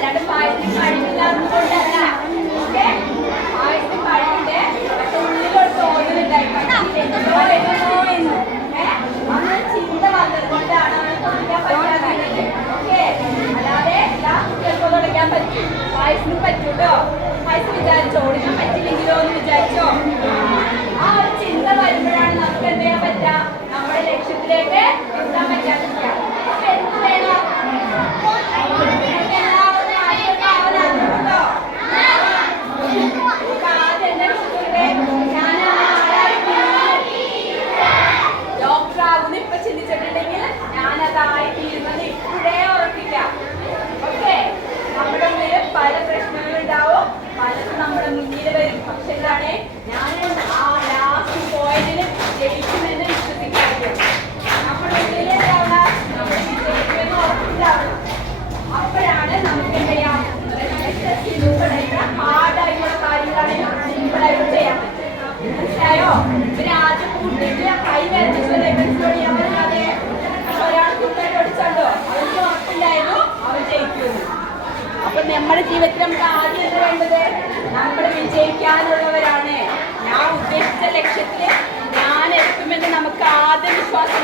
അല്ലാണ്ട് പായസം കഴിക്കില്ല എന്നുകൊണ്ടല്ല. ഓക്കെ, പായസം കഴിക്കണ്ടേ ഉള്ളിലൊരു തോന്നലുണ്ടായിരുന്നു അങ്ങനെ ചിന്ത വന്നതുകൊണ്ടാണ് കുടിക്കാൻ പറ്റാത്തത്. ഓക്കെ, അല്ലാതെ എല്ലാ കുട്ടികൾക്കും തുടയ്ക്കാൻ പറ്റും, പായസത്തിന് പറ്റൂട്ടോ. പായസം വിചാരിച്ചോ ഓടിക്കാൻ പറ്റില്ലെങ്കിലോ എന്ന് വിചാരിച്ചോ. ആ ഒരു ചിന്ത വരുമ്പോഴാണ് നമുക്ക് എന്ത് ചെയ്യാൻ പറ്റുക, നമ്മുടെ ലക്ഷ്യത്തിലേക്ക് എത്താൻ പറ്റാതിരിക്കുക. അപ്പൊ എന്ത് വേണം, ഡോക്ടറാകുന്ന ഇപ്പൊ ചിന്തിച്ചിട്ടുണ്ടെങ്കിൽ ഞാനതായി തീരുമെന്ന് ഇപ്പോഴേ ഉറപ്പിക്കാം. ഓക്കെ, നമ്മുടെ മുന്നിൽ പല പ്രശ്നങ്ങളുണ്ടാവും, പലതും നമ്മുടെ മുന്നിൽ വരും. പക്ഷെ എന്താണ്, ഞാൻ ആ ലാസ്റ്റ് പോയിന്റിൽ ജയിക്കുമെന്ന് വിശ്വസിക്കാറില്ല. നമ്മുടെ മുന്നിൽ എന്താവണം, നമ്മൾ വിജയിക്കുമെന്ന് ഉറപ്പിച്ചാവണം. അപ്പോഴാണ് നമുക്ക് എന്ത് ചെയ്യാം, ഹാർഡായിട്ടുള്ള കാര്യങ്ങളാണെങ്കിൽ സിമ്പിളായിട്ട് ചെയ്യാൻ പറ്റും. മനസ്സിലായോ? ഇവര് ആദ്യം കൂട്ടിട്ട് കൈ ചെയ്യാൻ പറ്റാതെ ഒരാൾ കൂട്ടായിട്ട് ഓടിച്ചോ, അവർക്ക് ഉറപ്പില്ലായിരുന്നു അവർ ജയിക്കുന്നു. അപ്പൊ നമ്മുടെ ജീവിതത്തിൽ നമുക്ക് ആദ്യം എന്താ വേണ്ടത്, നമ്മൾ വിജയിക്കാനുള്ളവരാണ്. ഞാൻ ഉദ്ദേശിച്ച ലക്ഷ്യത്തില് ഞാൻ എത്തുമെന്ന് നമുക്ക് ആദ്യം വിശ്വാസം